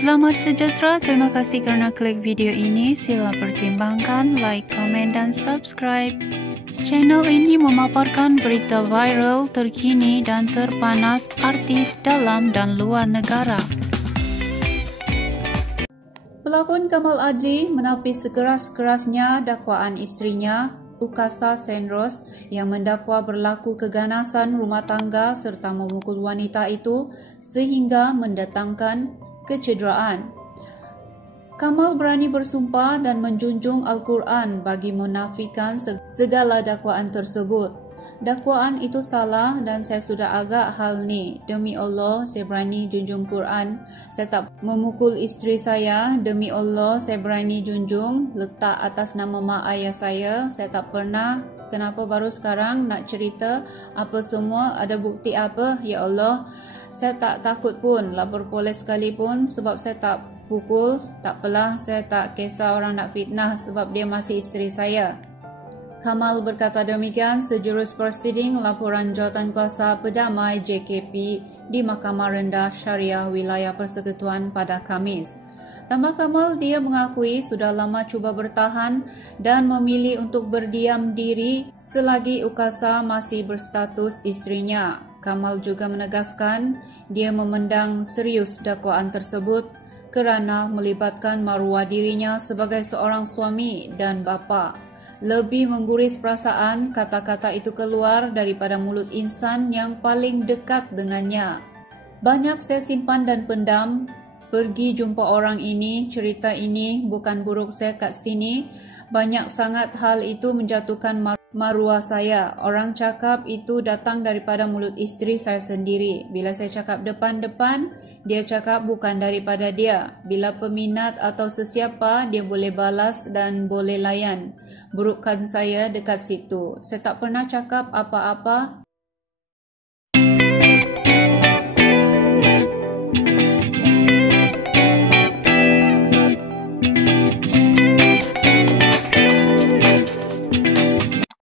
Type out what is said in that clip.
Selamat sejahtera, terima kasih kerana klik video ini. Sila pertimbangkan, like, komen dan subscribe. Channel ini memaparkan berita viral, terkini dan terpanas artis dalam dan luar negara. Pelakon Kamal Adli menapis sekeras-kerasnya dakwaan isterinya, Ukasa Senros, yang mendakwa berlaku keganasan rumah tangga serta memukul wanita itu sehingga mendatangkan kecederaan. Kamal berani bersumpah dan menjunjung Al-Quran bagi menafikan segala dakwaan tersebut. Dakwaan itu salah dan saya sudah agak hal ni. Demi Allah, saya berani junjung Quran. Saya tak memukul isteri saya. Demi Allah, saya berani junjung. Letak atas nama mak ayah saya. Saya tak pernah. Kenapa baru sekarang nak cerita apa semua? Ada bukti apa? Ya Allah, saya tak takut pun lapor polis sekalipun sebab saya tak pukul. Tak apalah, saya tak kisah orang nak fitnah sebab dia masih isteri saya. Kamal berkata demikian sejurus prosiding laporan Jawatankuasa Perdamai JKP di Mahkamah Rendah Syariah Wilayah Persekutuan pada Khamis. Tambah Kamal, dia mengakui sudah lama cuba bertahan dan memilih untuk berdiam diri selagi Ukasa masih berstatus isterinya. Kamal juga menegaskan dia memandang serius dakwaan tersebut kerana melibatkan maruah dirinya sebagai seorang suami dan bapa. Lebih mengguris perasaan, kata-kata itu keluar daripada mulut insan yang paling dekat dengannya. Banyak saya simpan dan pendam. Pergi jumpa orang ini, cerita ini bukan buruk saya kat sini. Banyak sangat hal itu menjatuhkan maruah saya. Orang cakap itu datang daripada mulut isteri saya sendiri. Bila saya cakap depan-depan, dia cakap bukan daripada dia. Bila peminat atau sesiapa, dia boleh balas dan boleh layan. Burukkan saya dekat situ. Saya tak pernah cakap apa-apa.